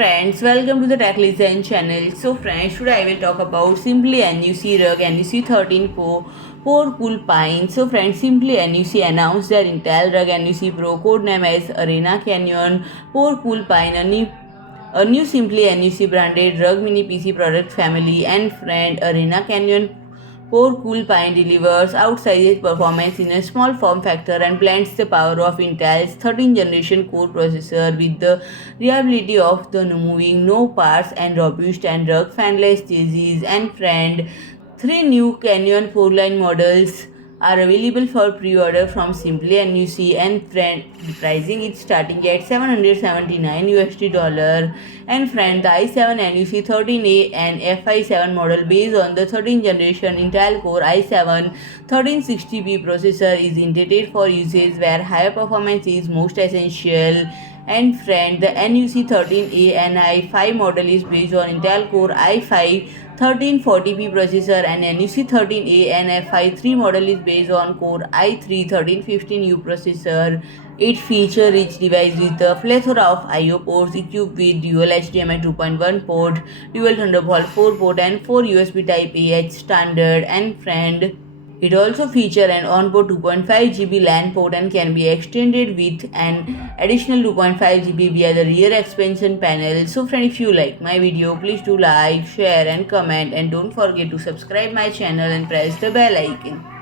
friends, welcome to the Tech Listen channel. So friends, today I will talk about Simply NUC rug NUC 13 Pro Porcoolpine. So friends, Simply NUC announced their Intel rug NUC Pro codename as Arena Canyon Porcoolpine, a new Simply NUC branded rug mini PC product family and friend Arena Canyon Porcoolpine delivers outsized performance in a small form factor and blends the power of Intel's 13th generation core processor with the reliability of the moving no parts and robust and rugged fanless chassis and friend. Three new Canyon 4-line models are available for pre-order from Simply NUC and friend. The pricing is starting at $779 dollar and friend the i7 NUC 13A and FI7 model based on the 13th generation Intel Core i7 1360p processor is intended for uses where higher performance is most essential. And friend, the NUC 13A and i5 model is based on Intel Core i5 1340p processor and NUC 13A and fi3 model is based on Core i3 1315U processor. It features rich device with a plethora of I/O ports equipped with dual HDMI 2.1 port, dual Thunderbolt 4 port and 4 USB Type-A standard. And friend, it also features an onboard 2.5 GB LAN port and can be extended with an additional 2.5 GB via the rear expansion panel. So friend, if you like my video, please do like, share and comment, and don't forget to subscribe my channel and press the bell icon.